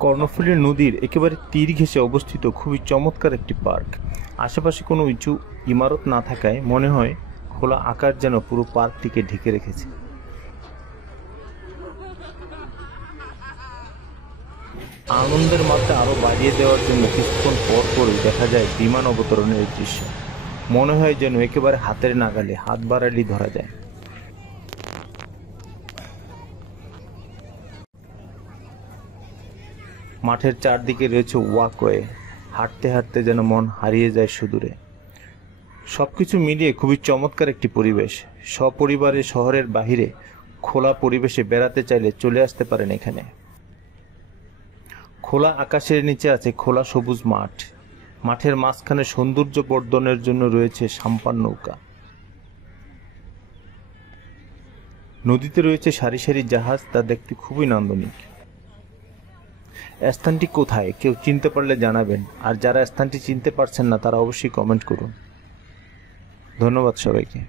কর্ণফুলী নদীর একেবারে তীর ঘেঁষে অবস্থিত খুবই চমৎকার একটি পার্ক। আশেপাশে কোনো উঁচু ইমারত না থাকায় মনে হয় খোলা আকাশ যেন পুরো পার্কটিকে ঢেকে রেখেছে। আনন্দের মাত্রা আরো বাড়িয়ে দেওয়ার জন্য কিছুক্ষণ পর পরই দেখা যায় বিমান অবতরণের দৃশ্য। মনে হয় যেন একেবারে হাতের নাগালে, হাত বাড়ালেই ধরা যায়। মাঠের চারদিকে রয়েছে ওয়াকওয়ে, হাঁটতে হাঁটতে যেন মন হারিয়ে যায় সুদূরে। সবকিছু মিলিয়ে খুবই চমৎকার একটি পরিবেশ। সপরিবারে শহরের বাহিরে খোলা পরিবেশে বেড়াতে চাইলে চলে আসতে পারেন এখানে। খোলা আকাশের নিচে আছে খোলা সবুজ মাঠ। মাঠের মাঝখানে সৌন্দর্য বর্ধনের জন্য রয়েছে সাম্পান নৌকা। নদীতে রয়েছে সারি সারি জাহাজ, তা দেখতে খুবই নান্দনিক। স্থানটি কোথায় কেউ চিনতে পারলে জানাবেন, আর যারা স্থানটি চিনতে পারছেন না তারা অবশ্যই কমেন্ট করুন। ধন্যবাদ সবাইকে।